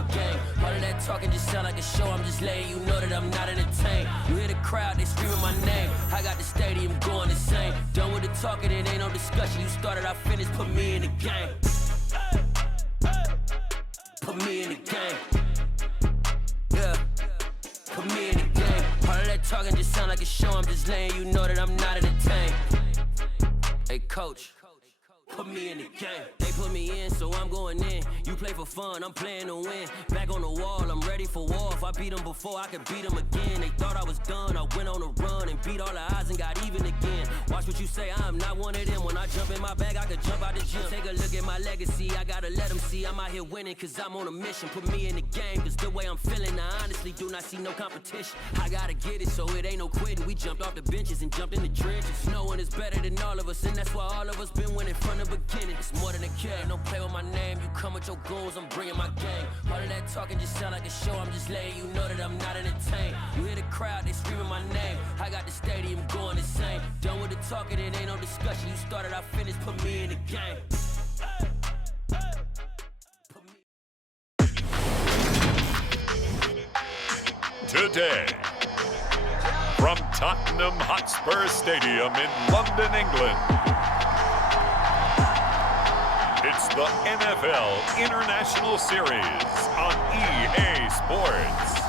my game. All of that talking just sound like a show, I'm just letting you know that I'm not entertained. You hear the crowd, they screaming my name. I got the stadium going insane. Done with the talking, it ain't no discussion. You started, I finished, put me in the game. Put me in the game. Yeah. Put me in the game. All of that talking just sound like a show, I'm just letting you know that I'm not entertained. Hey, coach. Put me in the game. They put me in, so I'm going in. You play for fun, I'm playing to win. Back on the wall, I'm ready for war. If I beat them before, I could beat them again. They thought I was done, I went on a run and beat all the odds and got even again. Watch what you say, I'm not one of them. When I jump in my bag, I could jump out the gym. Take a look at my legacy, I gotta let them see I'm out here winning, cause I'm on a mission. Put me in the game, cause the way I'm feeling, I honestly do not see no competition. I gotta get it, so it ain't no quitting. We jumped off the benches and jumped in the trenches. No one is better than all of us, and that's why all of us been winning from the beginning. It's more than a care, don't play with my name. You come with your goons, I'm bringing my game. All of that talking just sound like a show, I'm just letting you know that I'm not entertained. You hear the crowd, they screaming my name. I got the stadium going insane. Done with the talking, it ain't no discussion. You started, I finished, put me in the game. Today, from Tottenham Hotspur Stadium in London, England, it's the NFL International Series on EA Sports.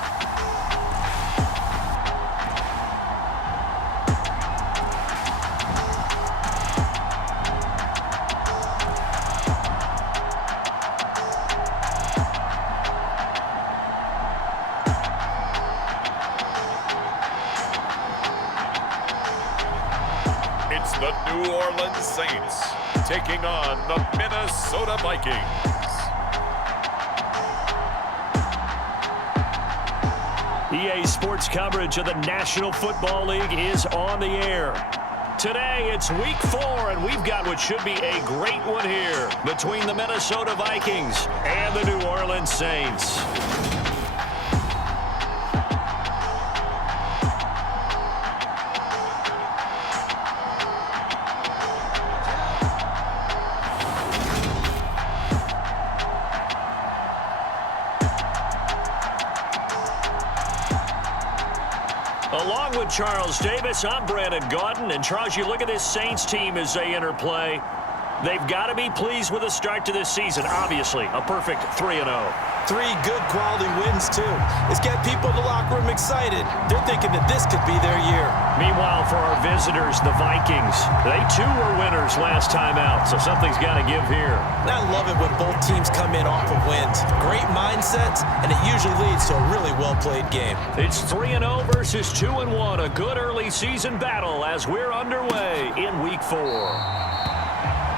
It's the New Orleans Saints taking on the Minnesota Vikings. EA Sports coverage of the National Football League is on the air. Today, it's week 4, and we've got what should be a great one here between the Minnesota Vikings and the New Orleans Saints. Along with Charles Davis, I'm Brandon Gaudin. And Charles, you look at this Saints team as they enter play. They've got to be pleased with the start to this season. Obviously, a perfect 3-0. 3 good quality wins, too. It's got people in the locker room excited. They're thinking that this could be their year. Meanwhile, for our visitors, the Vikings, they too were winners last time out, so something's got to give here. And I love it when both teams come in off of wins. Great mindsets, and it usually leads to a really well-played game. It's 3-0 versus 2-1, a good early season battle as we're underway in week 4.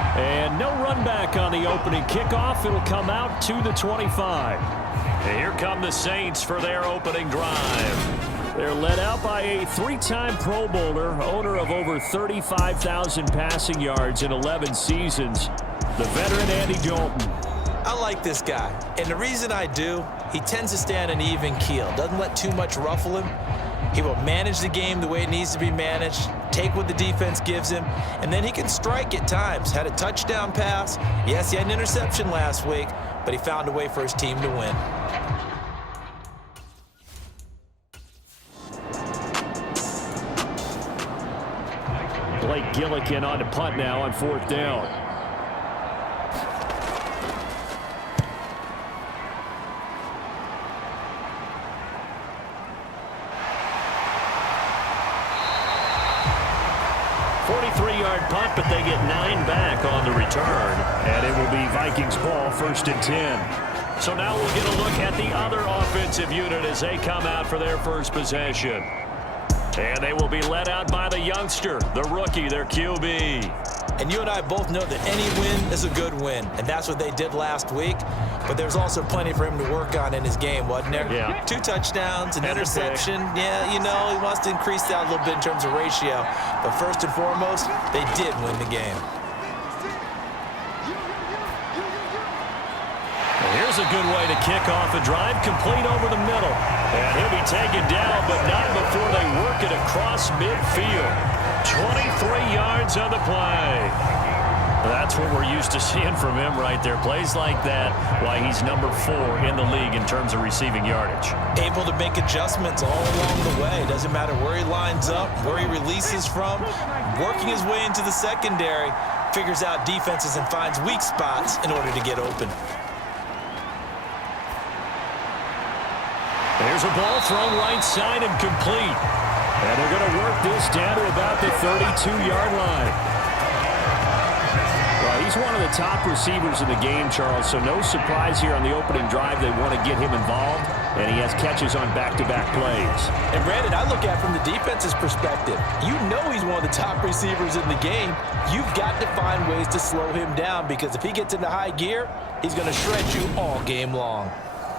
And no run back on the opening kickoff. It'll come out to the 25. And here come the Saints for their opening drive. They're led out by a 3-time Pro Bowler, owner of over 35,000 passing yards in 11 seasons, the veteran Andy Dalton. I like this guy, and the reason I do, he tends to stay on an even keel, doesn't let too much ruffle him. He will manage the game the way it needs to be managed, take what the defense gives him, and then he can strike at times. Had a touchdown pass. Yes, he had an interception last week, but he found a way for his team to win. Blake Gillikin on to punt now on 4th down. Punt, but they get 9 back on the return, and it will be Vikings ball, 1st and 10. So now we'll get a look at the other offensive unit as they come out for their first possession. And they will be led out by the youngster, the rookie, their QB. And you and I both know that any win is a good win, and that's what they did last week. But there's also plenty for him to work on in his game, wasn't there? Yeah. 2 touchdowns, an interception. Yeah, you know, he wants to increase that a little bit in terms of ratio. But first and foremost, they did win the game. Well, here's a good way to kick off a drive, complete over the middle. And he'll be taken down, but not before they work it across midfield. 23 yards on the play. That's what we're used to seeing from him right there. Plays like that, why he's number 4 in the league in terms of receiving yardage. Able to make adjustments all along the way. Doesn't matter where he lines up, where he releases from. Working his way into the secondary, figures out defenses and finds weak spots in order to get open. There's a ball thrown right side and complete. And they're going to work this down to about the 32-yard line. Well, he's one of the top receivers in the game, Charles, so no surprise here on the opening drive. They want to get him involved, and he has catches on back-to-back plays. And Brandon, I look at it from the defense's perspective. You know he's one of the top receivers in the game. You've got to find ways to slow him down because if he gets into high gear, he's going to shred you all game long.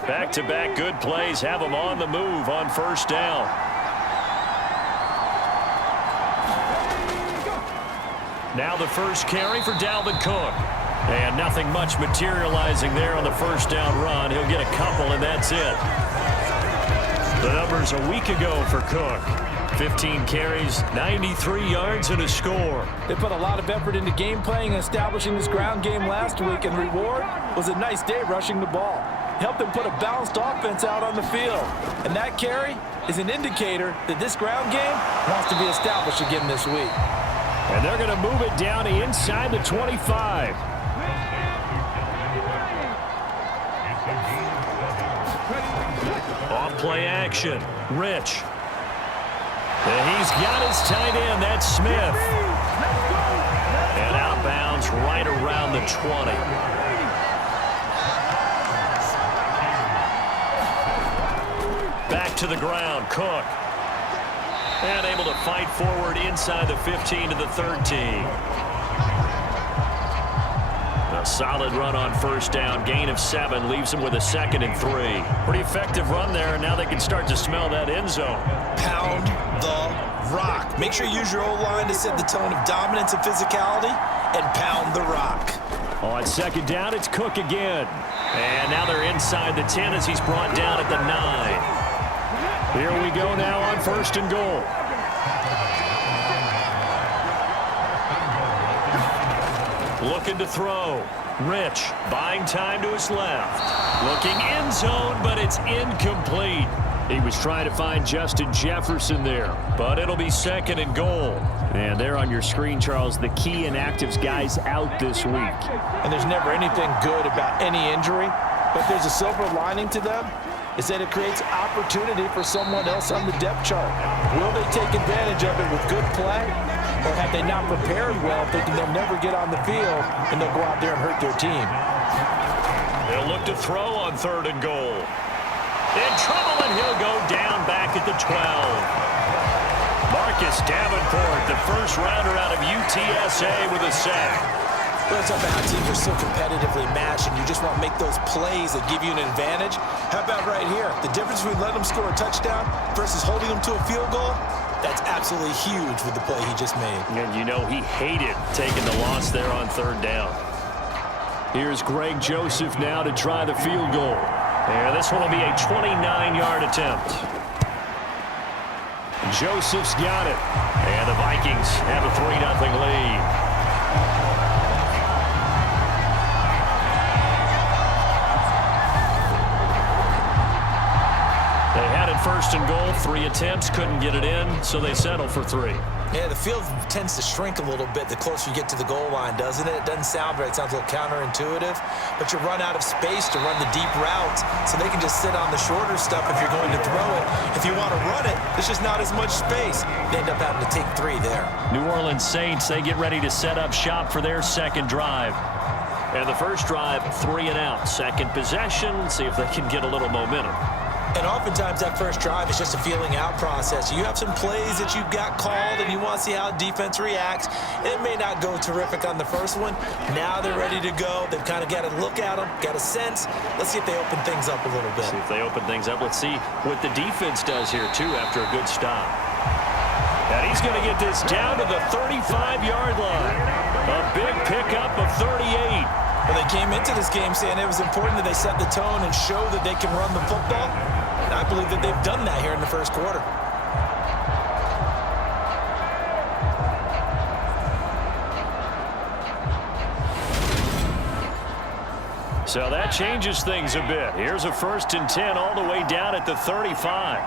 Back-to-back good plays have him on the move on first down. Now the first carry for Dalvin Cook. And nothing much materializing there on the first down run. He'll get a couple, and that's it. The numbers a week ago for Cook. 15 carries, 93 yards, and a score. They put a lot of effort into game playing and establishing this ground game last week, and the reward was a nice day rushing the ball. Helped them put a balanced offense out on the field. And that carry is an indicator that this ground game wants to be established again this week. And they're going to move it down to inside the 25. Off play action. Rich. And he's got his tight end. That's Smith. And outbounds right around the 20. Back to the ground. Cook. And able to fight forward inside the 15 to the 13. A solid run on first down. Gain of 7 leaves them with a 2nd and 3. Pretty effective run there, and now they can start to smell that end zone. Pound the rock. Make sure you use your O-line to set the tone of dominance and physicality, and pound the rock. On second down, it's Cook again. And now they're inside the 10 as he's brought down at the 9. Here we go now on first and goal. Looking to throw. Rich buying time to his left. Looking end zone, but it's incomplete. He was trying to find Justin Jefferson there, but it'll be 2nd and goal. And there on your screen, Charles, the key inactives guys out this week. And there's never anything good about any injury, but there's a silver lining to them. Is that it creates opportunity for someone else on the depth chart. Will they take advantage of it with good play, or have they not prepared well, thinking they'll never get on the field, and they'll go out there and hurt their team? They'll look to throw on 3rd and goal. In trouble, and he'll go down back at the 12. Marcus Davenport, the first rounder out of UTSA with a sack. Well, it's about how teams are so competitively matched, and you just want to make those plays that give you an advantage. How about right here? The difference between letting them score a touchdown versus holding them to a field goal, that's absolutely huge with the play he just made. And you know he hated taking the loss there on 3rd down. Here's Greg Joseph now to try the field goal. And this one will be a 29-yard attempt. Joseph's got it. And the Vikings have a 3-0 lead. They had it 1st and goal, 3 attempts, couldn't get it in, so they settle for 3. Yeah, the field tends to shrink a little bit the closer you get to the goal line, doesn't it? It doesn't sound right. It sounds a little counterintuitive, but you run out of space to run the deep routes, so they can just sit on the shorter stuff if you're going to throw it. If you want to run it, there's just not as much space. They end up having to take 3 there. New Orleans Saints, they get ready to set up shop for their 2nd drive. And the first drive, 3 and out. 2nd possession, see if they can get a little momentum. And oftentimes that first drive is just a feeling out process. You have some plays that you've got called and you want to see how defense reacts. It may not go terrific on the first one. Now they're ready to go. They've kind of got to look at them, got a sense. Let's see if they open things up a little bit. See if they open things up. Let's see what the defense does here, too, after a good stop. And he's going to get this down to the 35-yard line. A big pickup of 38. Well, they came into this game saying it was important that they set the tone and show that they can run the football. And I believe that they've done that here in the first quarter. So that changes things a bit. Here's a 1st and 10 all the way down at the 35.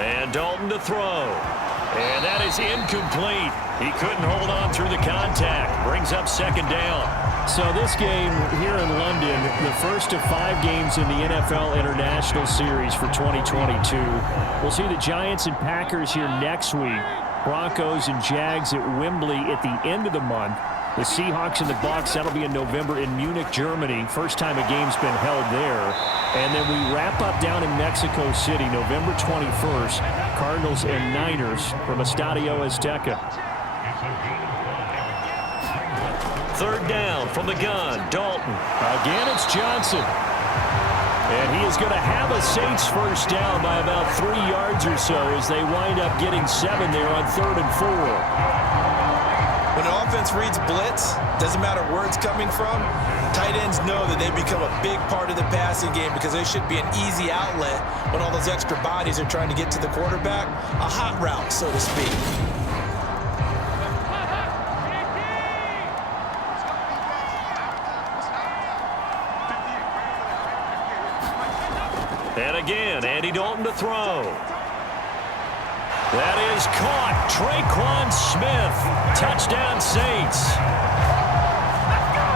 And Dalton to throw. And that is incomplete. He couldn't hold on through the contact. Brings up 2nd down. So this game here in London, the first of 5 games in the NFL International Series for 2022. We'll see the Giants and Packers here next week. Broncos and Jags at Wembley at the end of the month. The Seahawks and the Bucs, that'll be in November in Munich, Germany. First time a game's been held there. And then we wrap up down in Mexico City, November 21st. Cardinals and Niners from Estadio Azteca. 3rd down from the gun. Dalton. Again, it's Johnson. And he is going to have a Saints 1st down by about 3 yards or so as they wind up getting 7 there on 3rd and 4. When an offense reads blitz, doesn't matter where it's coming from, tight ends know that they become a big part of the passing game because they should be an easy outlet when all those extra bodies are trying to get to the quarterback. A hot route, so to speak. And again, Andy Dalton to throw. That is caught. Traquan Smith. Touchdown Saints.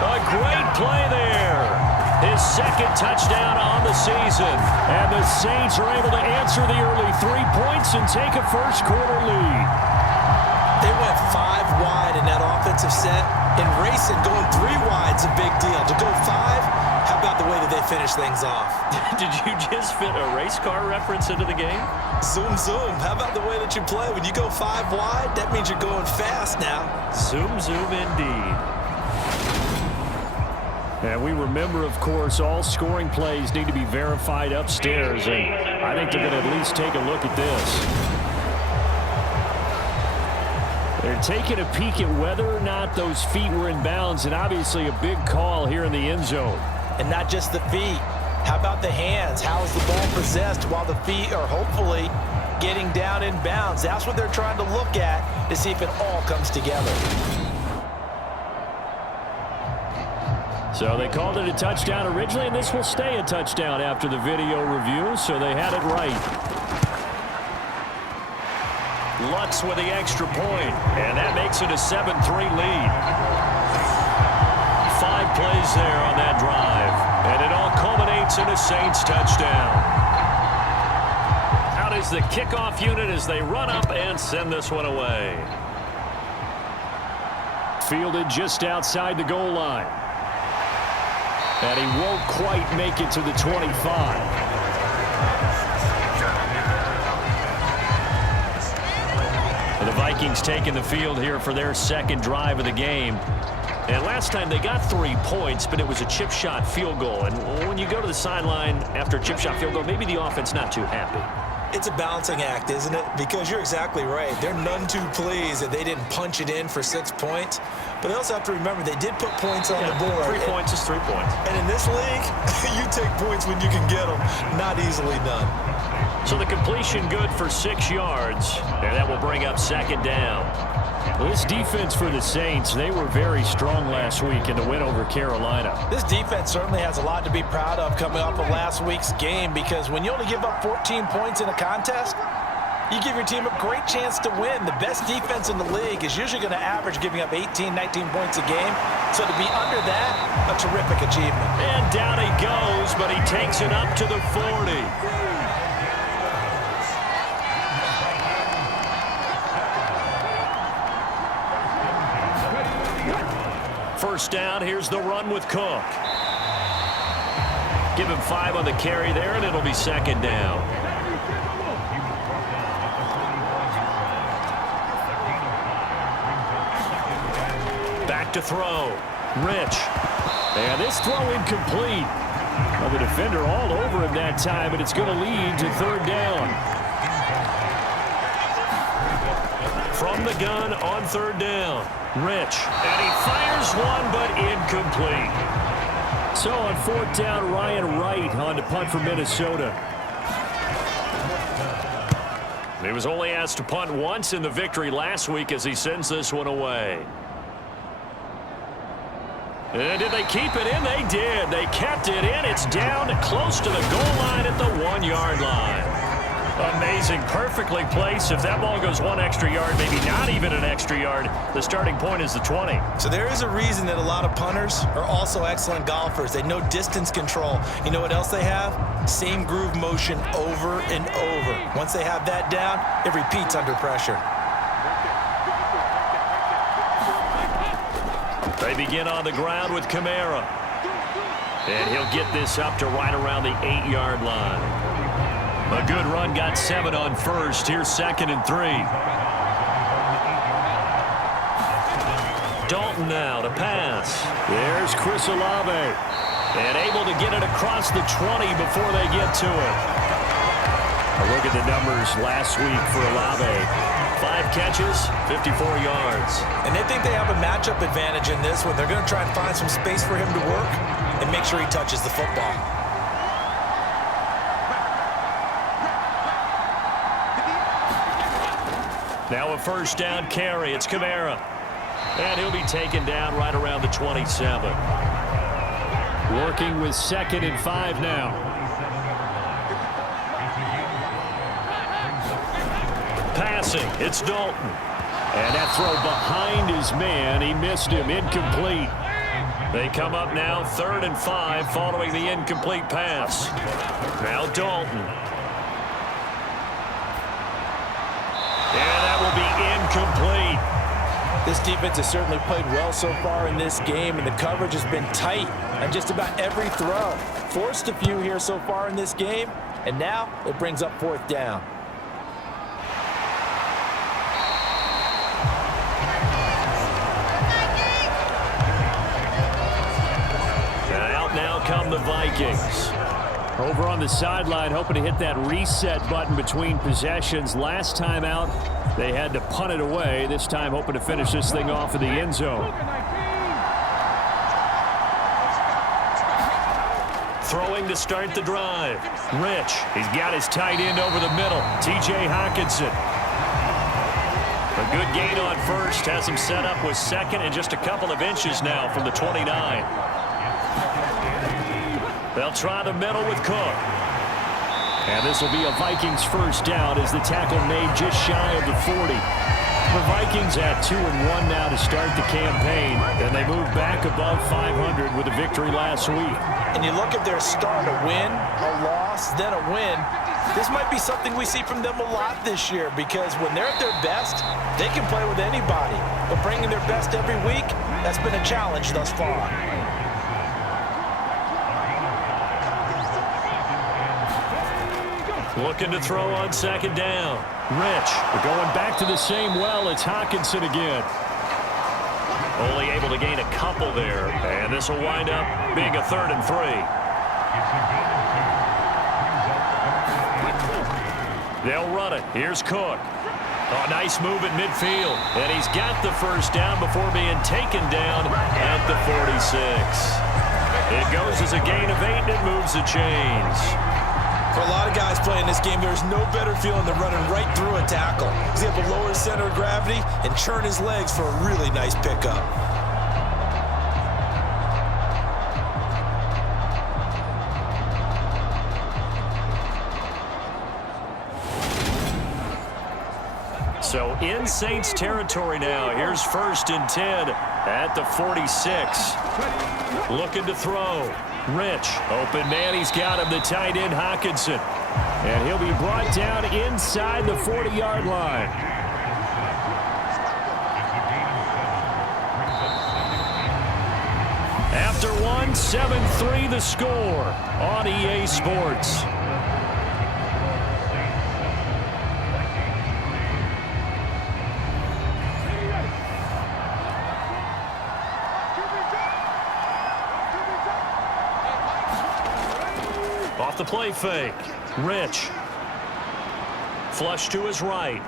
A great play there. His 2nd touchdown on the season. And the Saints are able to answer the early 3 points and take a first quarter lead. They went 5 wide in that offensive set. In racing, going 3 wide's a big deal. To go 5, how about the way that they finish things off? Did you just fit a race car reference into the game? Zoom, zoom. How about the way that you play? When you go 5 wide, that means you're going fast now. Zoom, zoom indeed. And we remember, of course, all scoring plays need to be verified upstairs. And I think they're going to at least take a look at this. They're taking a peek at whether or not those feet were in bounds, and obviously a big call here in the end zone. And not just the feet. How about the hands? How is the ball possessed while the feet are hopefully getting down in bounds? That's what they're trying to look at to see if it all comes together. So they called it a touchdown originally, and this will stay a touchdown after the video review, so they had it right. Lutz with the extra point, and that makes it a 7-3 lead. 5 plays there on that drive, and it all culminates in a Saints touchdown. Out is the kickoff unit as they run up and send this one away. Fielded just outside the goal line. And he won't quite make it to the 25. The Vikings taking the field here for their 2nd drive of the game. And last time they got 3 points, but it was a chip shot field goal. And when you go to the sideline after a chip shot field goal, maybe the offense not too happy. It's a balancing act, isn't it? Because you're exactly right. They're none too pleased that they didn't punch it in for 6 points. But they also have to remember they did put points on the board. 3 points is 3 points. And in this league, you take points when you can get them. Not easily done. So the completion good for 6 yards, and that will bring up 2nd down. Well, this defense for the Saints, they were very strong last week in the win over Carolina. This defense certainly has a lot to be proud of coming off of last week's game, because when you only give up 14 points in a contest, you give your team a great chance to win. The best defense in the league is usually going to average giving up 18, 19 points a game. So to be under that, a terrific achievement. And down he goes, but he takes it up to the 40. First down, here's the run with Cook. Give him 5 on the carry there, and it'll be 2nd down. Back to throw. Rich. And this throw incomplete. Well, the defender all over him that time, but it's going to lead to 3rd down. From the gun on 3rd down. Rich. And he fires one, but incomplete. So on 4th down, Ryan Wright on to punt for Minnesota. He was only asked to punt once in the victory last week as he sends this one away. Did they keep it in? They did. They kept it in. It's down close to the goal line at the 1-yard line. Amazing. Perfectly placed. If that ball goes one extra yard, maybe not even an extra yard, the starting point is the 20. So there is a reason that a lot of punters are also excellent golfers. They know distance control. You know what else they have? Same groove motion over and over. Once they have that down, it repeats under pressure. They begin on the ground with Kamara. And he'll get this up to right around the 8-yard line. A good run, got 7 on first. Here's 2nd and 3. Dalton now to pass. There's Chris Olave. And able to get it across the 20 before they get to it. A look at the numbers last week for Olave. 5 catches, 54 yards. And they think they have a matchup advantage in this one. They're going to try and find some space for him to work and make sure he touches the football. Now a first down carry. It's Kamara. And he'll be taken down right around the 27. Working with 2nd and 5 now. Passing. It's Dalton. And that throw behind his man. He missed him. Incomplete. They come up now 3rd and 5 following the incomplete pass. Now Dalton. And that will be incomplete. This defense has certainly played well so far in this game, and the coverage has been tight on just about every throw. Forced a few here so far in this game, and now it brings up 4th down. And out now come the Vikings. Over on the sideline, hoping to hit that reset button between possessions. Last time out, they had to punt it away. This time, hoping to finish this thing off in the end zone. Throwing to start the drive. Rich. He's got his tight end over the middle. T.J. Hockenson. A good gain on first. Has him set up with 2nd and just a couple of inches now from the 29. They'll try the middle with Cook. And this will be a Vikings first down as the tackle made just shy of the 40. The Vikings at 2-1 now to start the campaign, and they move back above 500 with a victory last week. And you look at their start, a win, a loss, then a win. This might be something we see from them a lot this year, because when they're at their best, they can play with anybody. But bringing their best every week, that's been a challenge thus far. Looking to throw on 2nd down. Rich. We're going back to the same well. It's Hockenson again. Only able to gain a couple there. And this will wind up being a 3rd and 3. They'll run it. Here's Cook. Oh, nice move at midfield. And he's got the first down before being taken down at the 46. It goes as a gain of 8, and it moves the chains. For a lot of guys playing this game, there's no better feeling than running right through a tackle. He's able to lower his center of gravity and churn his legs for a really nice pickup. So in Saints territory now. Here's 1st and 10 at the 46. Looking to throw. Rich. Open man. He's got him. The tight end, Hockenson. And he'll be brought down inside the 40-yard line. After one, 7-3 the score on EA Sports. Off the play fake. Rich. Flush to his right.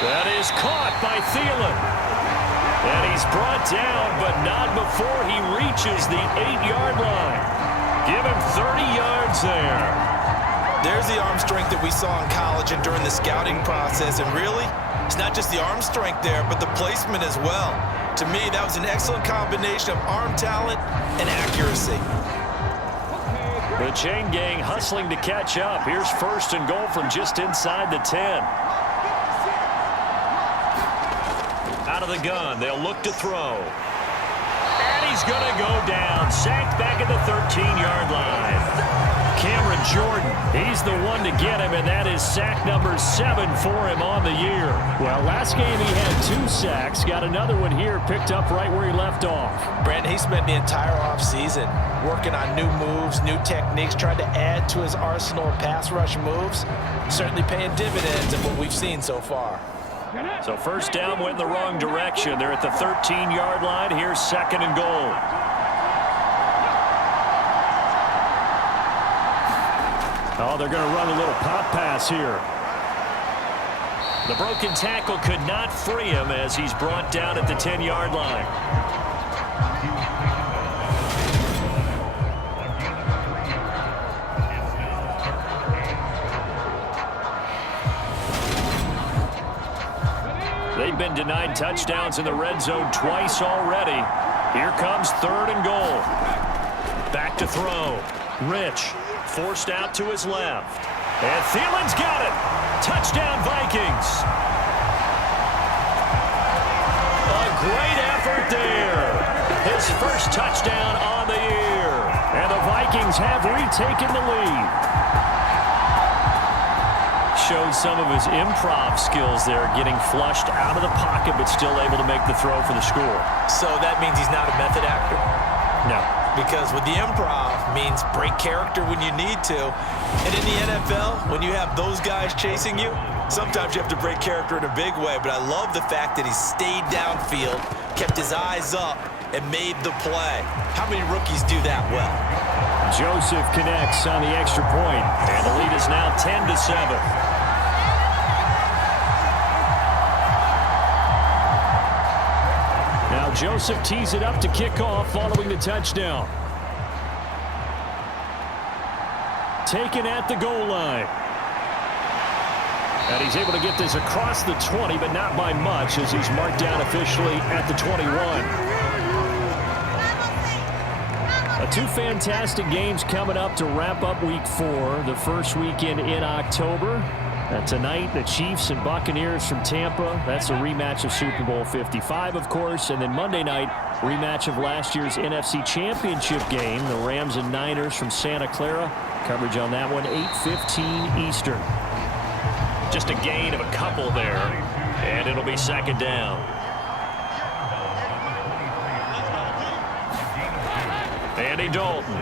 That is caught by Thielen. And he's brought down, but not before he reaches the 8-yard line. Give him 30 yards there. There's the arm strength that we saw in college and during the scouting process. And really, it's not just the arm strength there, but the placement as well. To me, that was an excellent combination of arm talent and accuracy. The chain gang hustling to catch up. Here's 1st and goal from just inside the 10. Out of the gun, they'll look to throw. And he's going to go down. Sacked back at the 13-yard line. Cameron Jordan, he's the one to get him, and that is sack number 7 for him on the year. Well, last game he had 2 sacks. Got another one here, picked up right where he left off. Brandon, he spent the entire offseason working on new moves, new techniques, trying to add to his arsenal of pass rush moves. Certainly paying dividends of what we've seen so far. So 1st down went in the wrong direction. They're at the 13-yard line. Here's 2nd and goal. Oh, they're going to run a little pop pass here. The broken tackle could not free him as he's brought down at the 10-yard line. They've been denied touchdowns in the red zone twice already. Here comes 3rd and goal. Back to throw. Rich forced out to his left. And Thielen's got it. Touchdown, Vikings. A great effort there. His 1st touchdown on the year. And the Vikings have retaken the lead. Showed some of his improv skills there, getting flushed out of the pocket but still able to make the throw for the score. So that means he's not a method actor? No. Because with the improv means break character when you need to. And in the NFL, when you have those guys chasing you, sometimes you have to break character in a big way. But I love the fact that he stayed downfield, kept his eyes up, and made the play. How many rookies do that well? Joseph connects on the extra point. And the lead is now 10-7. Now Joseph tees it up to kick off following the touchdown. Taken at the goal line. And he's able to get this across the 20, but not by much as he's marked down officially at the 21. 2 fantastic games coming up to wrap up week 4, the first weekend in October. Tonight, the Chiefs and Buccaneers from Tampa. That's a rematch of Super Bowl 55, of course. And then Monday night, rematch of last year's NFC Championship game, the Rams and Niners from Santa Clara. Coverage on that one, 8:15 Eastern. Just a gain of a couple there, and it'll be 2nd down. Andy Dalton.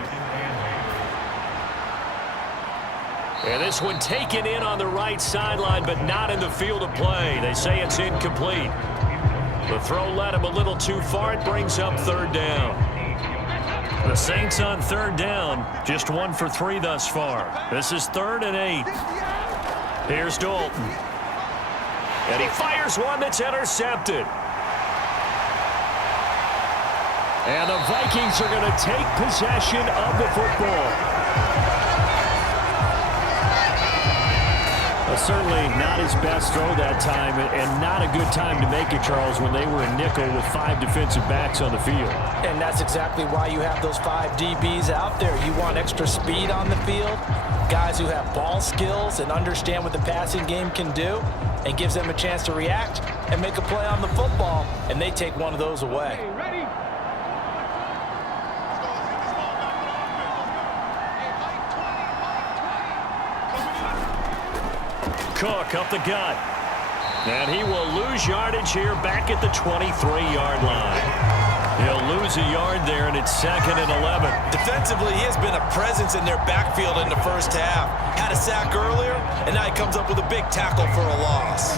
And this one taken in on the right sideline, but not in the field of play. They say it's incomplete. The throw led him a little too far. It brings up 3rd down. The Saints on 3rd down, just 1 for 3 thus far. This is 3rd and 8. Here's Dalton. And he fires one that's intercepted. And the Vikings are going to take possession of the football. Certainly not his best throw that time, and not a good time to make it, Charles, when they were in nickel with 5 defensive backs on the field. And that's exactly why you have those 5 DBs out there. You want extra speed on the field, guys who have ball skills and understand what the passing game can do, and gives them a chance to react and make a play on the football, and they take one of those away. Cook up the gut. And he will lose yardage here back at the 23-yard line. He'll lose a yard there, and it's 2nd and 11. Defensively, he has been a presence in their backfield in the first half. Had a sack earlier, and now he comes up with a big tackle for a loss.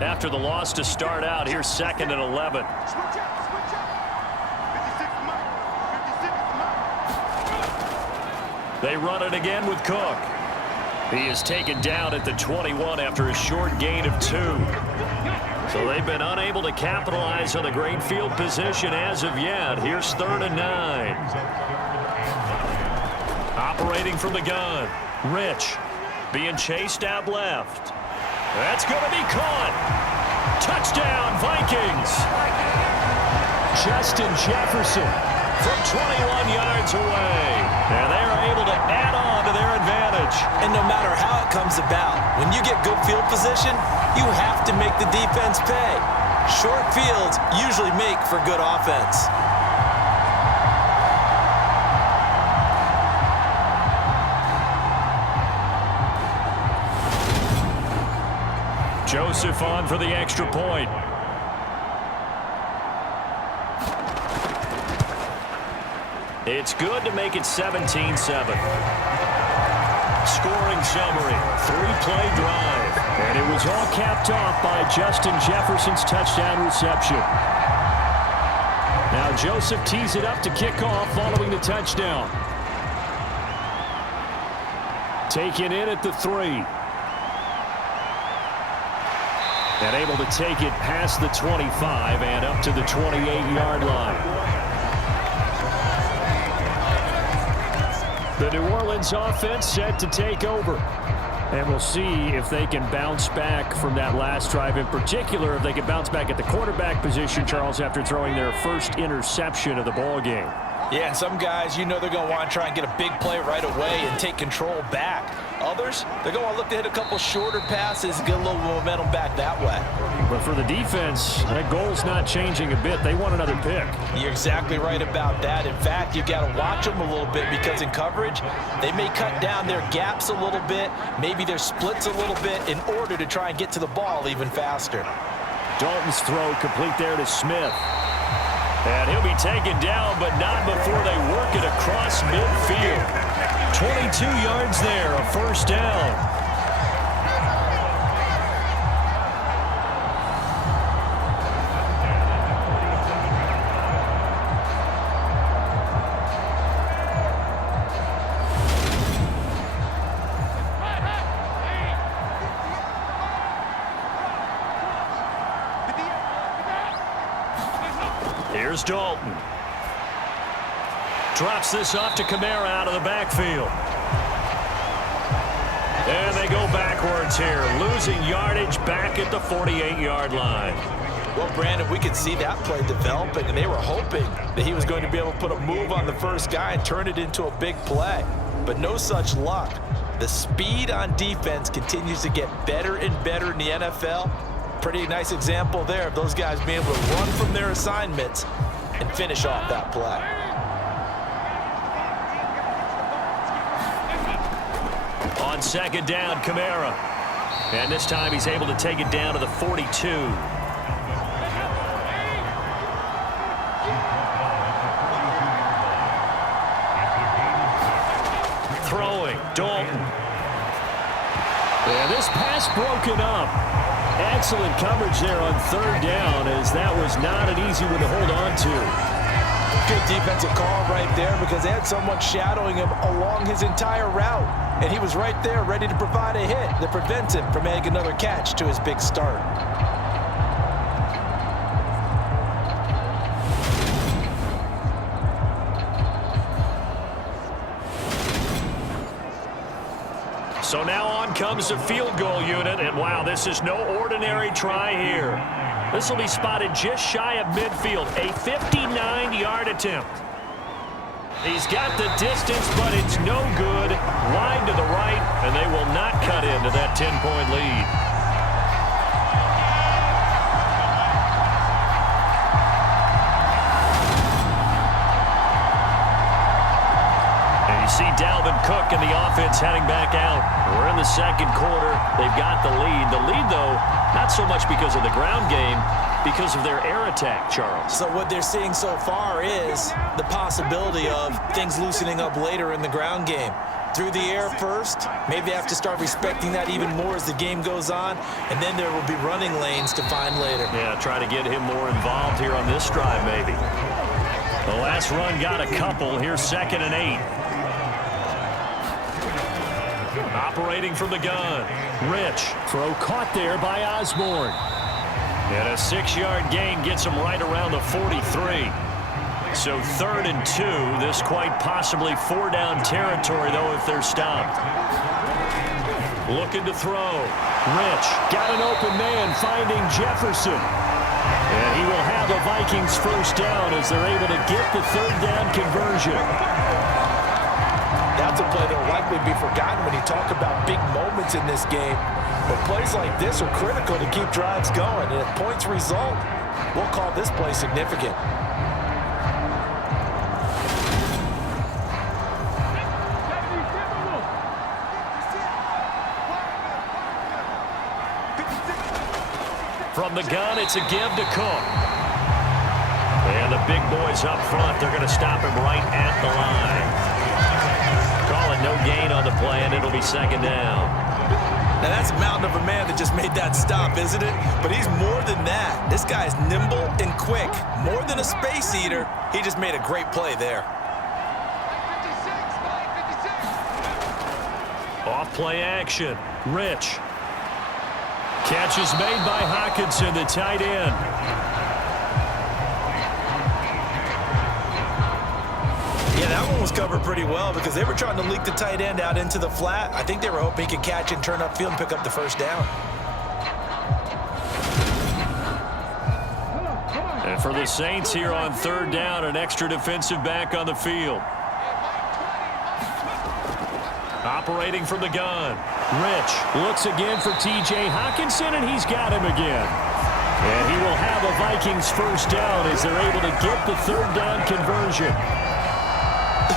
After the loss to start out, here's 2nd and 11. They run it again with Cook. He is taken down at the 21 after a short gain of 2. So they've been unable to capitalize on the great field position as of yet. Here's 3rd and 9. Operating from the gun. Rich being chased out left. That's going to be caught. Touchdown, Vikings. Justin Jefferson From 21 yards away. And they are able to add on to their advantage. And no matter how it comes about, when you get good field position, you have to make the defense pay. Short fields usually make for good offense. Joseph on for the extra point. It's good to make it 17-7. Scoring summary, 3-play drive. And it was all capped off by Justin Jefferson's touchdown reception. Now Joseph tees it up to kick off following the touchdown. Taken in at the 3. And able to take it past the 25 and up to the 28-yard line. The New Orleans offense set to take over. And we'll see if they can bounce back from that last drive. In particular, if they can bounce back at the quarterback position, Charles, after throwing their first interception of the ball game. Yeah, and some guys, you know they're going to want to try and get a big play right away and take control back. Others, they're going to look to hit a couple shorter passes and get a little momentum back that way. But for the defense, that goal's not changing a bit. They want another pick. You're exactly right about that. In fact, you got to watch them a little bit because in coverage, they may cut down their gaps a little bit, maybe their splits a little bit in order to try and get to the ball even faster. Dalton's throw complete there to Smith. And he'll be taken down, but not before they work it across midfield. 22 yards there, a first down. Here's Dalton. Drops this off to Kamara out of the backfield. And they go backwards here, losing yardage back at the 48-yard line. Well, Brandon, we could see that play developing, and they were hoping that he was going to be able to put a move on the first guy and turn it into a big play. But no such luck. The speed on defense continues to get better and better in the NFL. Pretty nice example there of those guys being able to run from their assignments and finish off that play. On second down, Kamara. And this time he's able to take it down to the 42. Throwing, Dalton. Yeah, this pass broken up. Excellent coverage there on third down, as that was not an easy one to hold on to. Good defensive call right there because they had someone shadowing him along his entire route. And he was right there ready to provide a hit that prevents him from making another catch to his big start. So now on comes the field goal unit, and wow, this is no ordinary try here. This will be spotted just shy of midfield, a 59-yard attempt. He's got the distance, but it's no good. Line to the right, and they will not cut into that 10-point lead. See Dalvin Cook and the offense heading back out. We're in the second quarter. They've got the lead. The lead, though, not so much because of the ground game, because of their air attack, Charles. So what they're seeing so far is the possibility of things loosening up later in the ground game. Through the air first, maybe they have to start respecting that even more as the game goes on, and then there will be running lanes to find later. Yeah, try to get him more involved here on this drive, maybe. The last run got a couple. Here's 2nd and 8. Operating from the gun, Rich. Throw caught there by Osborne. And a 6-yard gain gets him right around the 43. So 3rd and 2. This quite possibly 4-down territory, though, if they're stopped. Looking to throw. Rich Got an open man finding Jefferson. And he will have a Vikings first down as they're able to get the 3rd down conversion. That's a play that will likely be forgotten when you talk about big moments in this game. But plays like this are critical to keep drives going. And if points result, we'll call this play significant. From the gun, it's a give to Cook. And the big boys up front, they're going to stop him right at the line. Calling no gain on the play, and it'll be 2nd down. Now that's a mountain of a man that just made that stop, isn't it? But he's more than that. This guy's nimble and quick. More than a space eater, he just made a great play there. Off play action. Rich. Catch is made by Hockenson, the tight end. Yeah, that one was covered pretty well because they were trying to leak the tight end out into the flat. I think they were hoping he could catch and turn upfield and pick up the first down. And for the Saints here on 3rd down, an extra defensive back on the field. Operating from the gun. Rich looks again for T.J. Hockenson, and he's got him again. And he will have a Vikings first down as they're able to get the 3rd down conversion.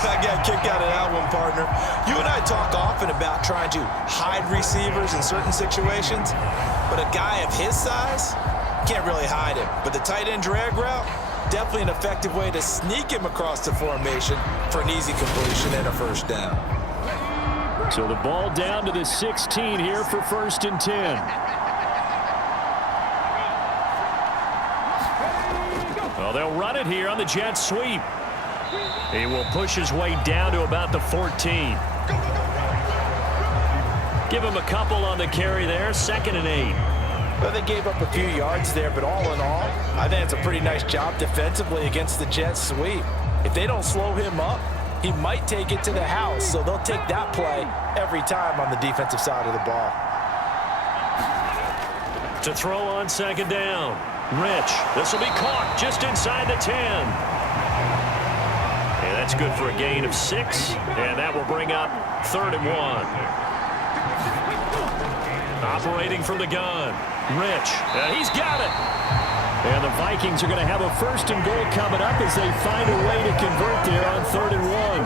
I got a kick out of that one, partner. You and I talk often about trying to hide receivers in certain situations, but a guy of his size can't really hide him. But the tight end drag route, definitely an effective way to sneak him across the formation for an easy completion and a first down. So the ball down to the 16 here for 1st and 10. Well, they'll run it here on the jet sweep. He will push his way down to about the 14. Give him a couple on the carry there. 2nd and 8. Well, they gave up a few yards there, but all in all, I think it's a pretty nice job defensively against the jet sweep. If they don't slow him up, he might take it to the house, so they'll take that play every time on the defensive side of the ball. To throw on 2nd down. Rich. This will be caught just inside the 10. And that's good for a gain of 6. And that will bring up 3rd and 1. Operating from the gun. Rich. He's got it. And the Vikings are going to have a 1st and goal coming up as they find a way to convert there on 3rd and 1.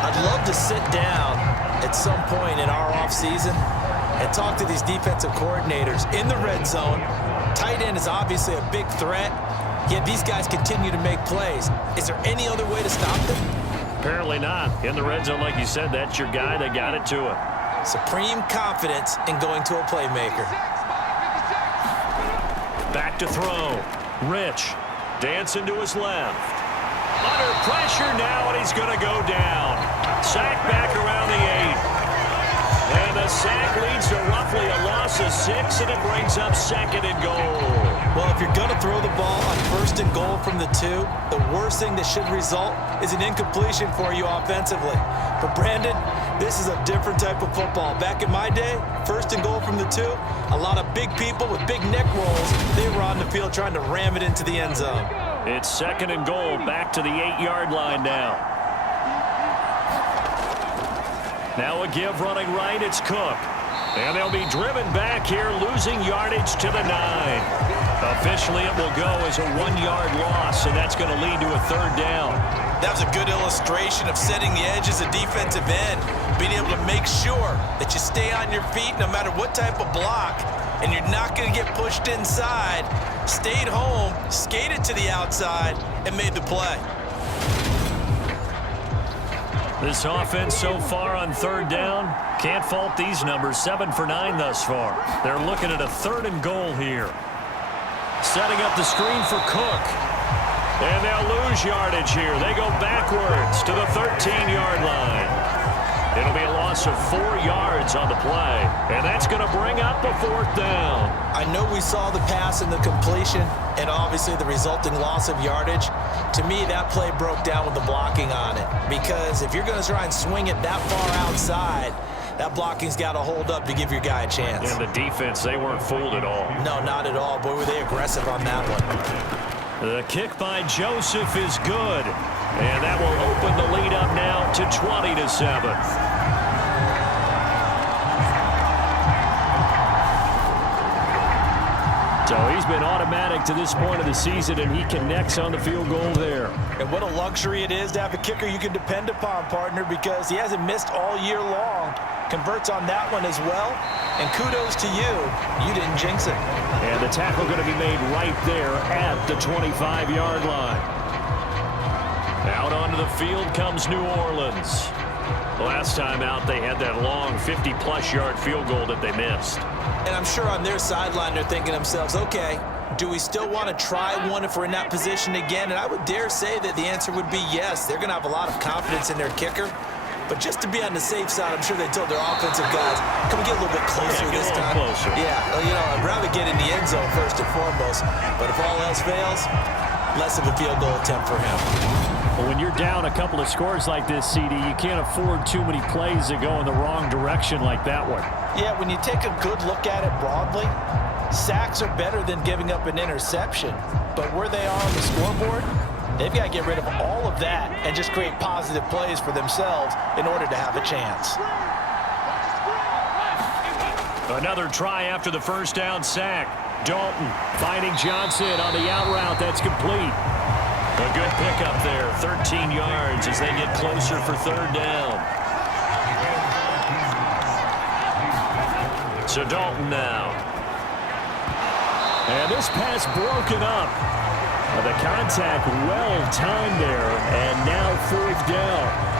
I'd love to sit down at some point in our offseason and talk to these defensive coordinators in the red zone. Tight end is obviously a big threat, yet these guys continue to make plays. Is there any other way to stop them? Apparently not. In the red zone, like you said, that's your guy. They got it to him. Supreme confidence in going to a playmaker. Back to throw. Rich dancing to his left. Under pressure now, and he's going to go down. Sack back around the 8. And the sack leads to roughly a loss of 6, and it brings up 2nd and goal. Well, if you're going to throw the ball on 1st and goal from the 2, the worst thing that should result is an incompletion for you offensively. But Brandon, this is a different type of football. Back in my day, 1st and goal from the 2, a lot of big people with big neck rolls, they were on the field trying to ram it into the end zone. It's 2nd and goal, back to the 8-yard line now. Now a give running right, it's Cook. And they'll be driven back here, losing yardage to the 9. Officially, it will go as a 1-yard loss, and that's going to lead to a 3rd down. That was a good illustration of setting the edge as a defensive end, being able to make sure that you stay on your feet no matter what type of block, and you're not going to get pushed inside. Stayed home, skated to the outside, and made the play. This offense so far on 3rd down, can't fault these numbers. 7 for 9 thus far. They're looking at a 3rd and goal here. Setting up the screen for Cook. And they'll lose yardage here. They go backwards to the 13-yard line. It'll be a loss of 4 yards on the play, and that's going to bring up a 4th down. I know we saw the pass and the completion and obviously the resulting loss of yardage. To me, that play broke down with the blocking on it, because if you're going to try and swing it that far outside, that blocking's got to hold up to give your guy a chance. And the defense, they weren't fooled at all. No, not at all. Boy, were they aggressive on that one. The kick by Joseph is good. And that will open the lead up now to 20-7. So he's been automatic to this point of the season, and he connects on the field goal there. And what a luxury it is to have a kicker you can depend upon, partner, because he hasn't missed all year long. Converts on that one as well. And kudos to you. You didn't jinx it. And the tackle going to be made right there at the 25-yard line. Out onto the field comes New Orleans. Last time out, they had that long 50-plus yard field goal that they missed. And I'm sure on their sideline, they're thinking to themselves, okay, do we still want to try one if we're in that position again? And I would dare say that the answer would be yes. They're going to have a lot of confidence in their kicker. But just to be on the safe side, I'm sure they told their offensive guys, can we get a little bit closer this time? Closer. Yeah, you know, I'd rather get in the end zone first and foremost. But if all else fails, less of a field goal attempt for him. Well, when you're down a couple of scores like this, CD, you can't afford too many plays that go in the wrong direction like that one. Yeah, when you take a good look at it broadly, sacks are better than giving up an interception. But where they are on the scoreboard, they've got to get rid of all of that and just create positive plays for themselves in order to have a chance. Another try after the first down sack. Dalton finding Johnson on the out route. That's complete. A good pickup there, 13 yards as they get closer for 3rd down. So Dalton now. And this pass broken up. The contact well timed there, and now 4th down.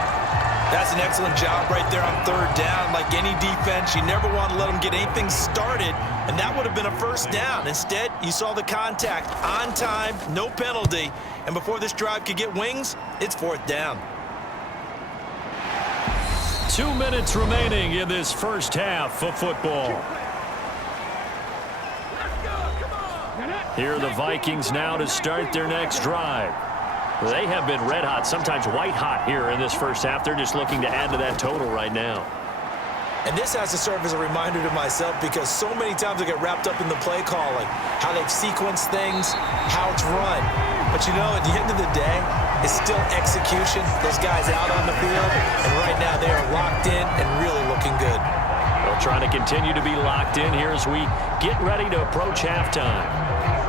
That's an excellent job right there on 3rd down. Like any defense, you never want to let them get anything started, and that would have been a 1st down. Instead, you saw the contact on time, no penalty, and before this drive could get wings, it's 4th down. 2 minutes remaining in this first half of football. Here are the Vikings now to start their next drive. They have been red hot, sometimes white hot here in this first half. They're just looking to add to that total right now. And this has to serve as a reminder to myself, because so many times I get wrapped up in the play calling, how they've sequenced things, how it's run. But you know, at the end of the day, it's still execution. Those guys out on the field, and right now they are locked in and really looking good. They'll try to continue to be locked in here as we get ready to approach halftime.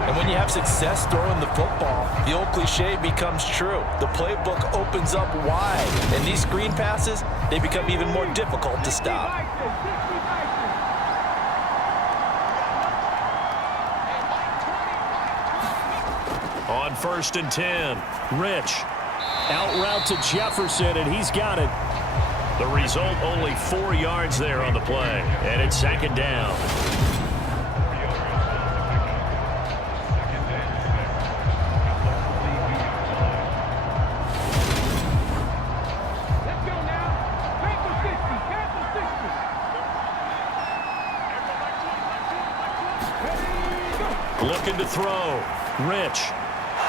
And when you have success throwing the football, the old cliche becomes true. The playbook opens up wide, and these screen passes, they become even more difficult to stop. On 1st and 10, Rich. Out route to Jefferson, and he's got it. The result, only 4 yards there on the play, and it's 2nd down. Looking to throw. Rich.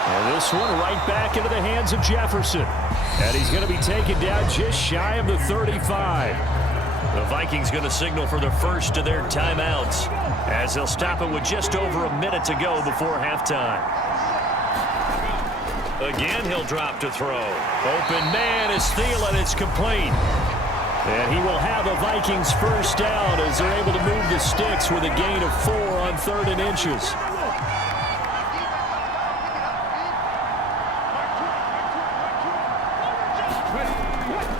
And this one right back into the hands of Jefferson. And he's going to be taken down just shy of the 35. The Vikings going to signal for the first of their timeouts as they'll stop it with just over a minute to go before halftime. Again, he'll drop to throw. Open man is Thielen. It's complete. And he will have a Vikings first down as they're able to move the sticks with a gain of 4 on 3rd and inches.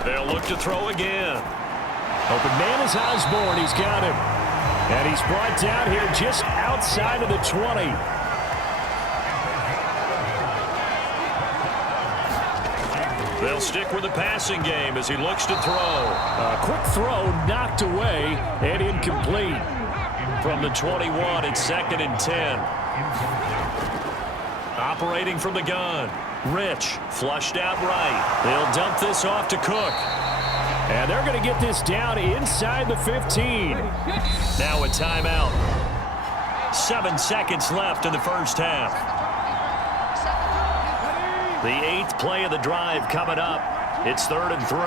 They'll look to throw again. Open man is Osborne. He's got him. And he's brought down here just outside of the 20. They'll stick with the passing game as he looks to throw. A quick throw knocked away and incomplete. From the 21, it's 2nd and 10. Operating from the gun. Rich flushed out right. They'll dump this off to Cook. And they're going to get this down inside the 15. Now a timeout. 7 seconds left in the first half. The 8th play of the drive coming up. It's 3rd and 3.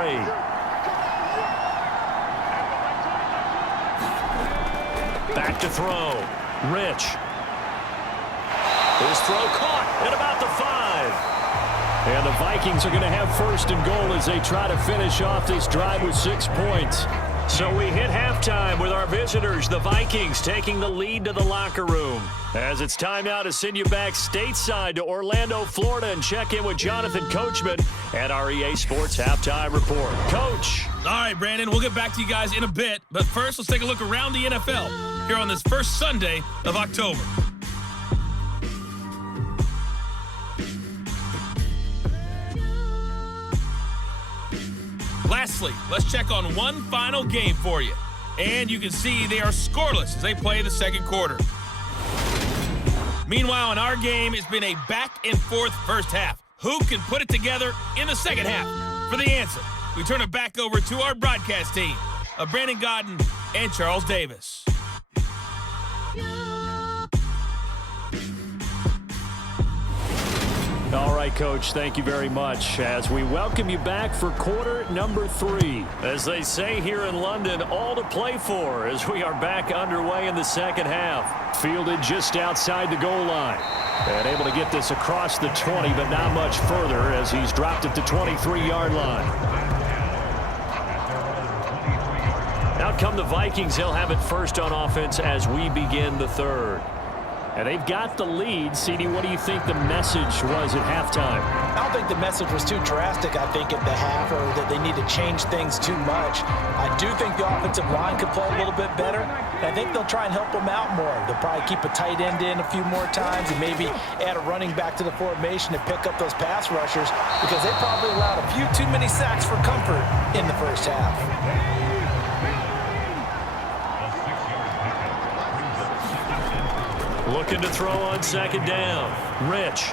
Back to throw. Rich. His throw caught at about the 5. And the Vikings are going to have 1st and goal as they try to finish off this drive with 6 points. So we hit halftime with our visitors, the Vikings, taking the lead to the locker room. As it's time now to send you back stateside to Orlando, Florida, and check in with Jonathan Coachman at our EA Sports Halftime Report. Coach. All right, Brandon, we'll get back to you guys in a bit. But first, let's take a look around the NFL here on this first Sunday of October. Lastly, let's check on one final game for you. And you can see they are scoreless as they play the second quarter. Meanwhile, in our game, it's been a back-and-forth first half. Who can put it together in the second half? For the answer, we turn it back over to our broadcast team of Brandon Godden and Charles Davis. All right, Coach, thank you very much as we welcome you back for quarter number 3. As they say here in London, all to play for as we are back underway in the second half. Fielded just outside the goal line. And able to get this across the 20, but not much further as he's dropped it to 23-yard line. Out come the Vikings. They'll have it first on offense as we begin the third. And they've got the lead. CD, what do you think the message was at halftime? I don't think the message was too drastic, I think, at the half, or that they need to change things too much. I do think the offensive line could play a little bit better. And I think they'll try and help them out more. They'll probably keep a tight end in a few more times and maybe add a running back to the formation to pick up those pass rushers because they probably allowed a few too many sacks for comfort in the first half. Looking to throw on second down. Rich.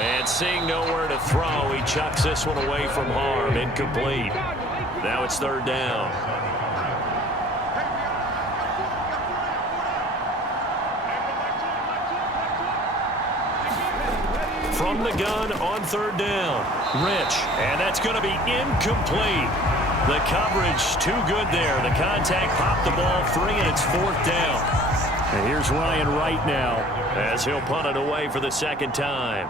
And seeing nowhere to throw, he chucks this one away from harm. Incomplete. Now it's 3rd down. From the gun on 3rd down. Rich. And that's going to be incomplete. The coverage too good there. The contact popped the ball free, and it's 4th down. And here's Ryan right now as he'll punt it away for the second time.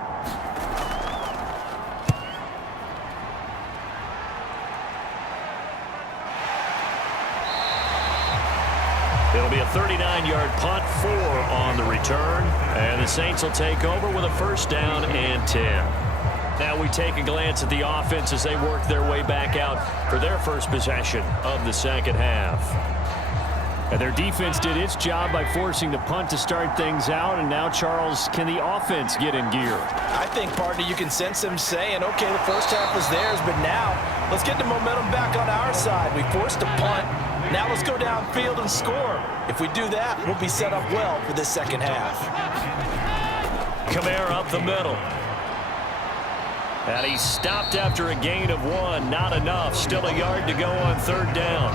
It'll be a 39-yard punt, 4 on the return. And the Saints will take over with a 1st down and 10. Now we take a glance at the offense as they work their way back out for their first possession of the second half. And their defense did its job by forcing the punt to start things out. And now, Charles, can the offense get in gear? I think, partner, you can sense them saying, okay, the first half was theirs, but now let's get the momentum back on our side. We forced a punt. Now let's go downfield and score. If we do that, we'll be set up well for this second half. Kamara up the middle. And he stopped after a gain of 1. Not enough. Still a yard to go on 3rd down.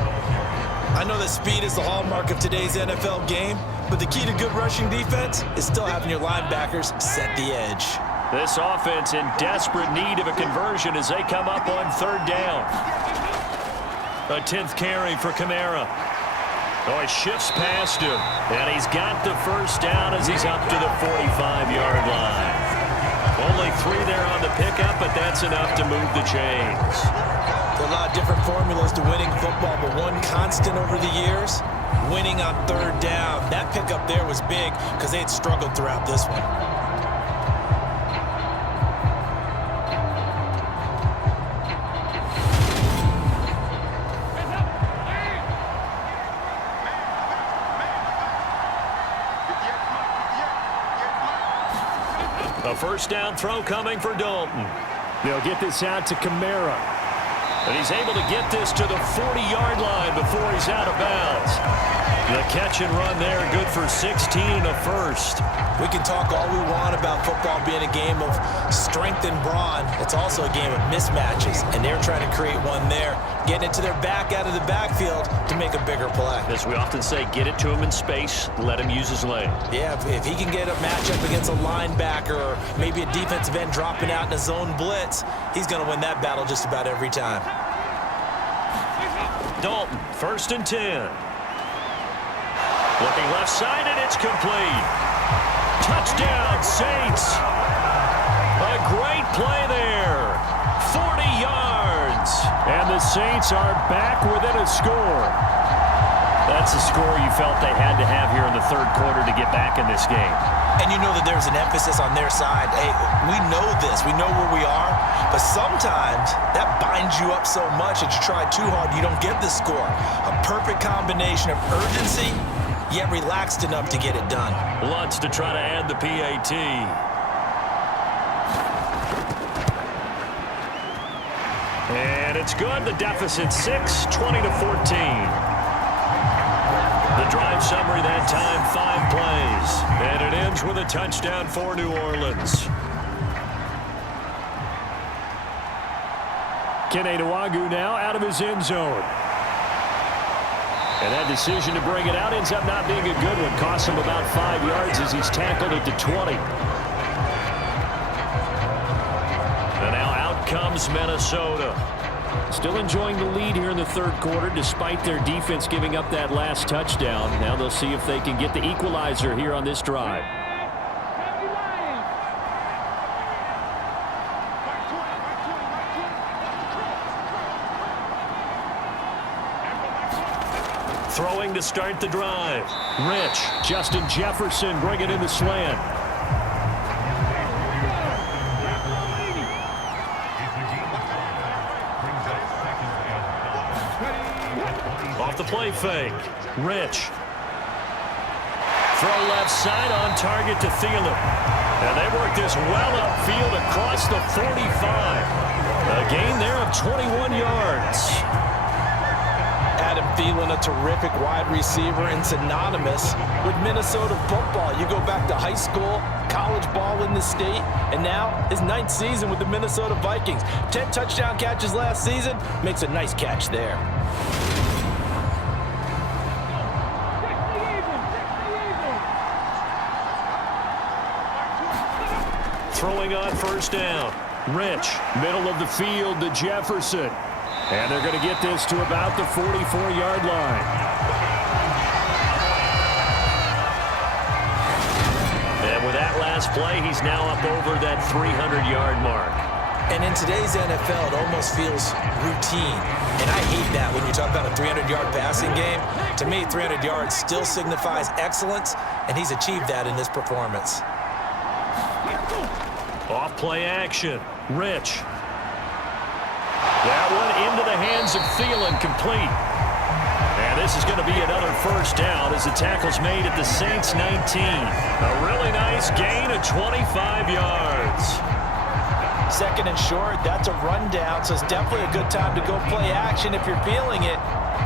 I know that speed is the hallmark of today's NFL game, but the key to good rushing defense is still having your linebackers set the edge. This offense in desperate need of a conversion as they come up on 3rd down. A 10th carry for Kamara. Oh, he shifts past him, and he's got the 1st down as he's up to the 45-yard line. Only 3 there on the pickup, but that's enough to move the chains. There are a lot of different formulas to winning football, but one constant over the years, winning on 3rd down. That pickup there was big because they had struggled throughout this one. A 1st down throw coming for Dalton. They'll get this out to Kamara. And he's able to get this to the 40-yard line before he's out of bounds. The catch and run there, good for 16 and a first. We can talk all we want about football being a game of strength and brawn. It's also a game of mismatches, and they're trying to create one there, getting it to their back out of the backfield to make a bigger play. As we often say, get it to him in space, let him use his leg. Yeah, if he can get a matchup against a linebacker or maybe a defensive end dropping out in a zone blitz, he's going to win that battle just about every time. Dalton, 1st and 10. Looking left side, and it's complete. Touchdown, Saints. A great play there. 40 yards. And the Saints are back within a score. That's a score you felt they had to have here in the third quarter to get back in this game. And you know that there's an emphasis on their side. Hey, we know this. We know where we are. But sometimes that binds you up so much that you try too hard, you don't get the score. A perfect combination of urgency, yet relaxed enough to get it done. Lutz to try to add the PAT. And it's good. The deficit 6, 20-14. The drive summary that time, 5 plays. And it ends with a touchdown for New Orleans. Kene Nwangwu now out of his end zone. And that decision to bring it out ends up not being a good one. Costs him about 5 yards as he's tackled at the 20. And now out comes Minnesota. Still enjoying the lead here in the third quarter despite their defense giving up that last touchdown. Now they'll see if they can get the equalizer here on this drive. Throwing to start the drive. Rich, Justin Jefferson bring it in the slant. Off the play fake. Rich. Throw left side on target to Thielen. And they work this well upfield across the 45. A gain there of 21 yards. Adam Thielen, a terrific wide receiver and synonymous with Minnesota football. You go back to high school, college ball in the state, and now his 9th season with the Minnesota Vikings. 10 touchdown catches last season, makes a nice catch there. Throwing on 1st down. Rich, middle of the field to Jefferson. And they're going to get this to about the 44-yard line. And with that last play, he's now up over that 300-yard mark. And in today's NFL, it almost feels routine. And I hate that when you talk about a 300-yard passing game. To me, 300 yards still signifies excellence, and he's achieved that in this performance. Off play action. Rich. That one into the hands of Thielen, complete. And this is going to be another 1st down as the tackle's made at the Saints 19. A really nice gain of 25 yards. 2nd and short, that's a rundown, so it's definitely a good time to go play action if you're feeling it.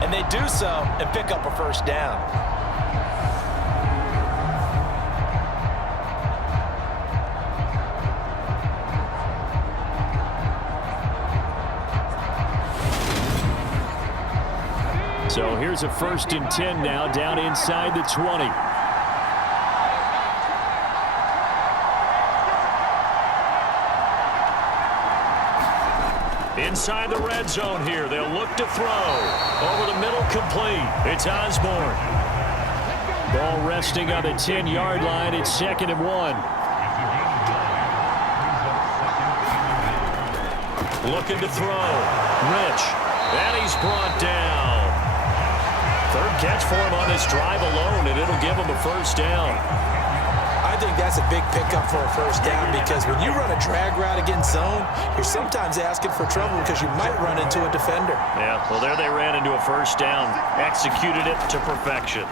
And they do so and pick up a 1st down. So here's a 1st and 10 now down inside the 20. Inside the red zone here. They'll look to throw. Over the middle, complete. It's Osborne. Ball resting on the 10-yard line. It's 2nd and 1. Looking to throw. Rich. And he's brought down. 3rd catch for him on this drive alone, and it'll give him a 1st down. I think that's a big pickup for a 1st down because when you run a drag route against zone, you're sometimes asking for trouble because you might run into a defender. Yeah, well, there they ran into a 1st down. Executed it to perfection.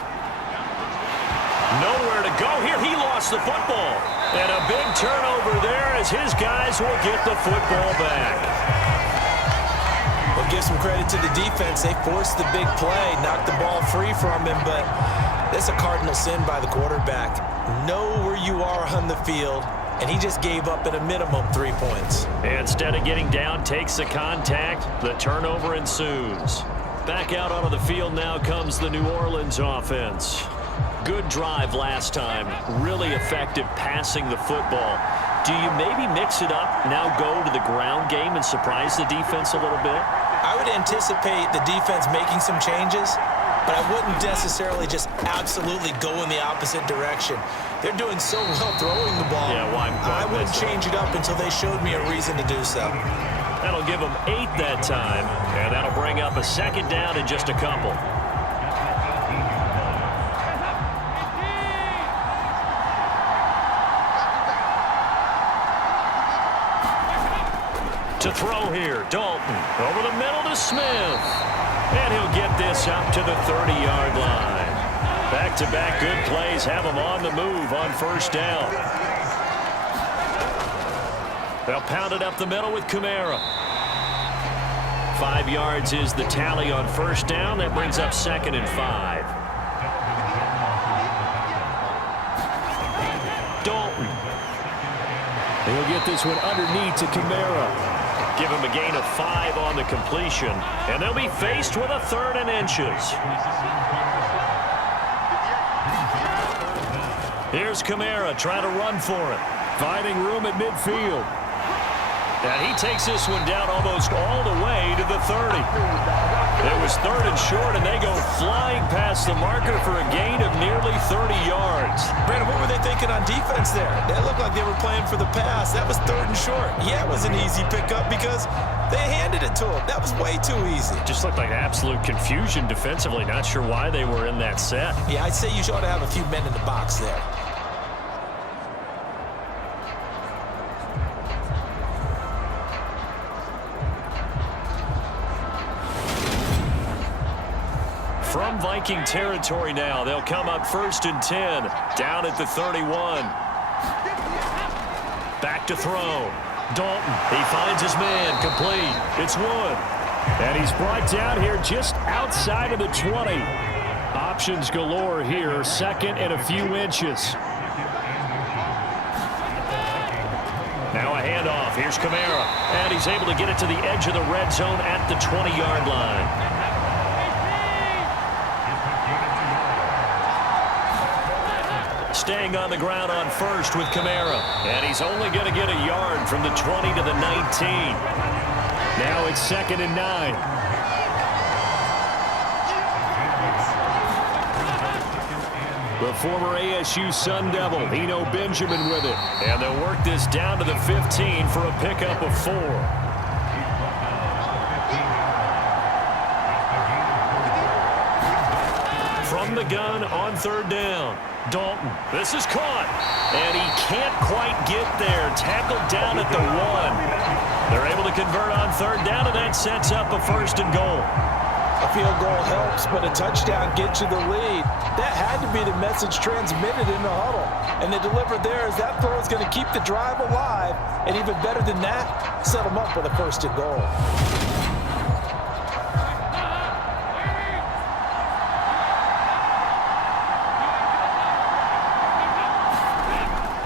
Nowhere to go here. He lost the football. And a big turnover there as his guys will get the football back. Well, give some credit to the defense. They forced the big play, knocked the ball free from him, but that's a cardinal sin by the quarterback. Know where you are on the field, and he just gave up at a minimum 3 points. Instead of getting down, takes the contact. The turnover ensues. Back out onto the field now comes the New Orleans offense. Good drive last time. Really effective passing the football. Do you maybe mix it up, now go to the ground game and surprise the defense a little bit? I would anticipate the defense making some changes, but I wouldn't necessarily just absolutely go in the opposite direction. They're doing so well throwing the ball. Yeah, why? I wouldn't change it up until they showed me a reason to do so. That'll give them 8 that time, and that'll bring up a second down in just a couple. To throw here, Dalton over the middle to Smith. And he'll get this up to the 30-yard line. Back-to-back good plays have him on the move on first down. They'll pound it up the middle with Kamara. 5 yards is the tally on first down. That brings up 2nd and 5. Dalton. He'll get this one underneath to Kamara. Give him a gain of 5 on the completion, and they'll be faced with a 3rd and inches. Here's Kamara trying to run for it. Finding room at midfield. And he takes this one down almost all the way to the 30. It was 3rd and short, and they go flying past the marker for a gain of nearly 30 yards. Brandon, what were they thinking on defense there? That looked like they were playing for the pass. That was 3rd and short. Yeah, it was an easy pickup because they handed it to him. That was way too easy. Just looked like absolute confusion defensively. Not sure why they were in that set. Yeah, I'd say you ought to have a few men in the box there. From Viking territory now, they'll come up 1st and 10, down at the 31. Back to throw. Dalton, he finds his man, complete. It's Wood. And he's brought down here just outside of the 20. Options galore here, 2nd and a few inches. Now a handoff. Here's Kamara. And he's able to get it to the edge of the red zone at the 20-yard line. Staying on the ground on first with Kamara. And he's only going to get a yard from the 20 to the 19. Now it's 2nd and 9. The former ASU Sun Devil, Eno Benjamin with it. And they'll work this down to the 15 for a pickup of 4. From the gun on 3rd down. Dalton, this is caught, and he can't quite get there. Tackled down at the 1. They're able to convert on 3rd down, and that sets up a 1st and goal. A field goal helps, but a touchdown gets you the lead. That had to be the message transmitted in the huddle, and they delivered there as that throw is going to keep the drive alive, and even better than that, set them up with a 1st and goal.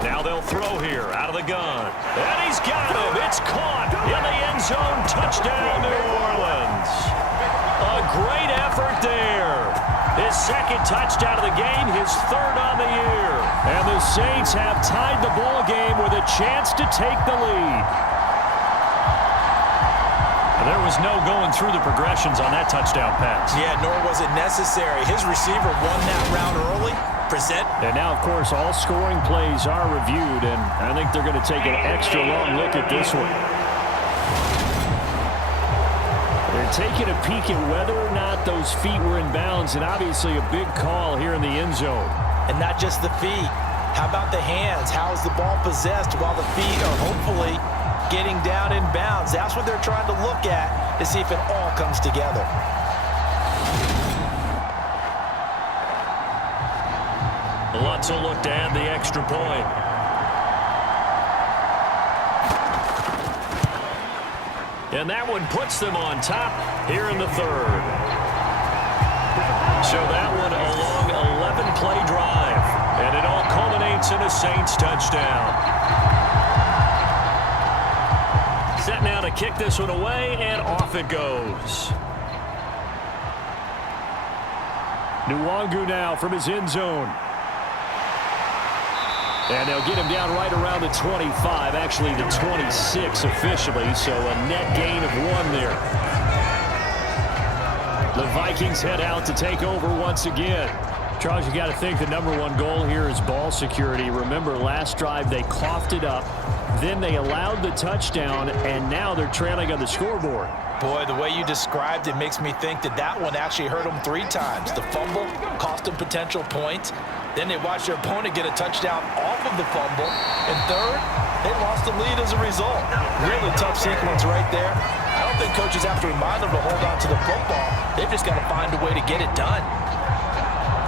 Now they'll throw here out of the gun. And he's got him. It's caught in the end zone. Touchdown, New Orleans. A great effort there. His 2nd touchdown of the game, his 3rd on the year. And the Saints have tied the ball game with a chance to take the lead. There was no going through the progressions on that touchdown pass. Yeah, nor was it necessary. His receiver won that route early. Present. And now, of course, all scoring plays are reviewed, and I think they're going to take an extra long look at this one. They're taking a peek at whether or not those feet were in bounds, and obviously a big call here in the end zone. And not just the feet. How about the hands? How is the ball possessed while the feet are hopefully getting down in bounds? That's what they're trying to look at to see if it all comes together. Lutz will look to add the extra point. And that one puts them on top here in the third. So that one a long 11-play drive. And it all culminates in a Saints touchdown. Set now to kick this one away, and off it goes. Nwangu now from his end zone. And they'll get him down right around the 25, actually the 26 officially, so a net gain of 1 there. The Vikings head out to take over once again. Charles, you got to think the #1 goal here is ball security. Remember, last drive they coughed it up, then they allowed the touchdown, and now they're trailing on the scoreboard. Boy, the way you described it makes me think that one actually hurt them 3 times. The fumble cost them potential points. Then they watched their opponent get a touchdown off of the fumble. And third, they lost the lead as a result. Really tough sequence right there. I don't think coaches have to remind them to hold on to the football. They've just got to find a way to get it done.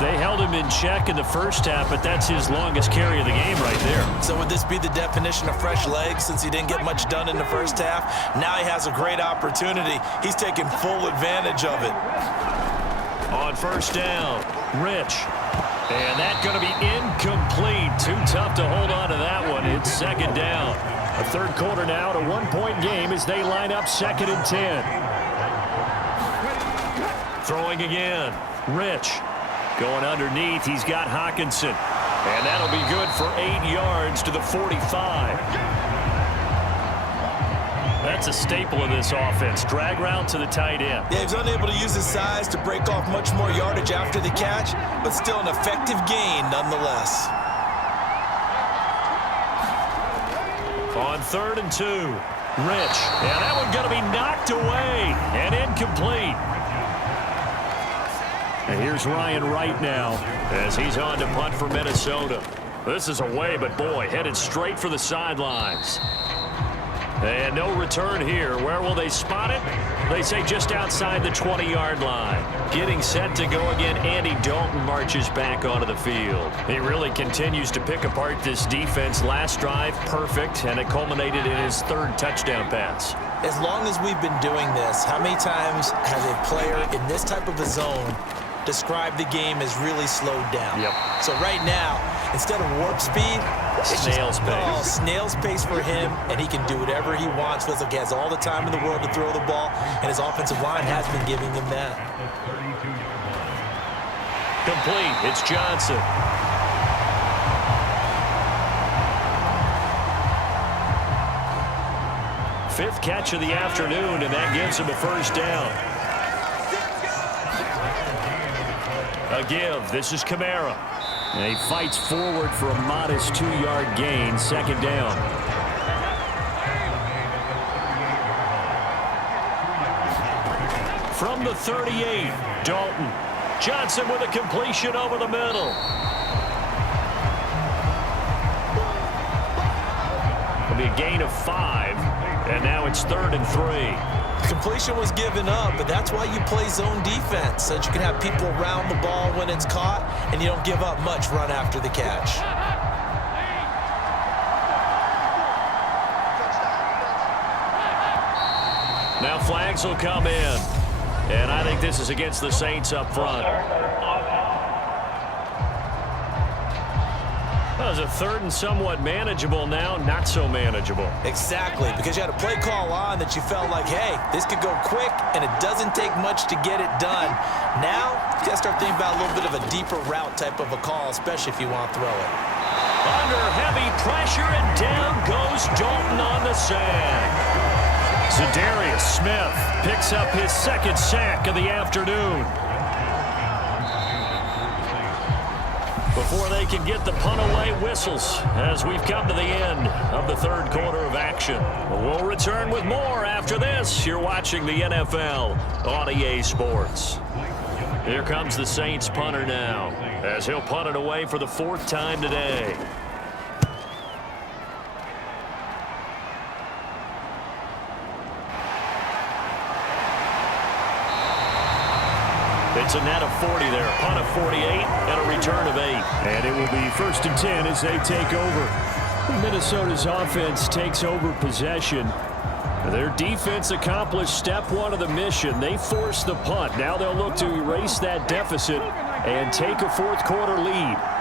They held him in check in the first half, but that's his longest carry of the game right there. So would this be the definition of fresh legs since he didn't get much done in the first half? Now he has a great opportunity. He's taking full advantage of it. On first down, Rich. And that's going to be incomplete. Too tough to hold on to that one. It's second down. A third quarter now, a 1-point game as they line up 2nd and 10. Throwing again, Rich. Going underneath, he's got Hawkinson. And that'll be good for 8 yards to the 45. That's a staple of this offense. Drag route to the tight end. Yeah, he's unable to use his size to break off much more yardage after the catch, but still an effective gain nonetheless. On 3rd and 2, Rich. And that one going to be knocked away and incomplete. And here's Ryan Wright now as he's on to punt for Minnesota. This is away, but boy, headed straight for the sidelines. And no return here. Where will they spot it? They say just outside the 20-yard line. Getting set to go again, Andy Dalton marches back onto the field. He really continues to pick apart this defense. Last drive, perfect, and it culminated in his 3rd touchdown pass. As long as we've been doing this, how many times has a player in this type of a zone described the game as really slowed down? Yep. So right now, instead of warp speed, it's snail's pace. Oh, snail's pace for him, and he can do whatever he wants. Feels like he has all the time in the world to throw the ball, and his offensive line has been giving him that. Complete. It's Johnson. Fifth catch of the afternoon, and that gives him a first down. A give. This is Kamara. And he fights forward for a modest 2-yard gain. 2nd down. From the 38, Dalton. Johnson with a completion over the middle. It'll be a gain of 5. And now it's 3rd and 3. Completion was given up, but that's why you play zone defense, so that you can have people around the ball when it's caught, and you don't give up much run after the catch. Now flags will come in, and I think this is against the Saints up front. That was a 3rd and somewhat manageable, now not so manageable. Exactly, because you had a play call on that you felt like, hey, this could go quick, and it doesn't take much to get it done. Now, you got to start thinking about a little bit of a deeper route type of a call, especially if you want to throw it. Under heavy pressure, and down goes Dalton on the sack. Zadarius Smith picks up his 2nd sack of the afternoon. Before they can get the punt away, whistles as we've come to the end of the 3rd quarter of action. We'll return with more after this. You're watching the NFL on EA Sports. Here comes the Saints punter now as he'll punt it away for the 4th time today. It's a net of 40 there, a punt of 48, and a return of 8. And it will be 1st and 10 as they take over. Minnesota's offense takes over possession. Their defense accomplished step one of the mission. They forced the punt. Now they'll look to erase that deficit and take a fourth quarter lead.